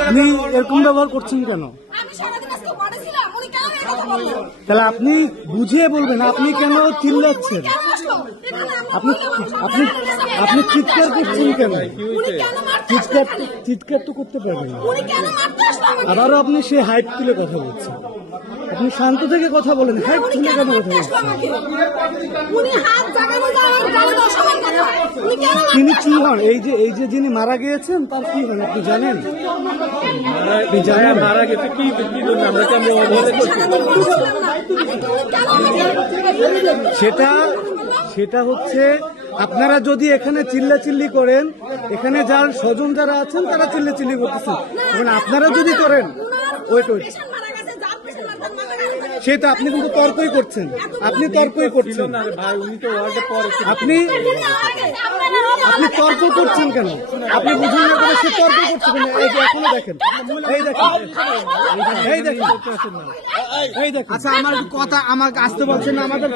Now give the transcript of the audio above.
আপনি এরকম ব্যবহার করছেন কেন? তাহলে আপনি বুঝিয়ে বলবেন, আপনি কেন চিল্লাচ্ছেন? আপনি আপনি আপনি চিৎকার করছেন কেন? চিৎকার তো করতে পারবেন না। আবারও আপনি সে হাইপ তুলে কথা বলছেন। আপনি শান্ত থেকে কথা বলেন, হাইপ তুলে কেন কথা বলছেন? তিনি কি হন? এই যে যিনি মারা গিয়েছেন তার কি হন আপনি জানেন? আপনি জানেন মারা গেছে কি আমরা সেটা হচ্ছে আপনারা যদি এখানে চিল্লাচিল্লি করেন, এখানে যার স্বজন যারা আছেন তারা চিল্লাচিল্লি করতেছেন, এবং আপনারা যদি করেন ওয়েট সেটা আপনি কিন্তু তর্কই করছেন। আপনি তর্কই করছেন আপনি আপনি তর্ক করছেন কেন? আপনি বুঝুন না করে সে তর্ক করছে কেন? এই যে এখনো দেখেন, এই দেখেন। আচ্ছা, আমার কথা আমাকে আসতে বলছেন না আমাদের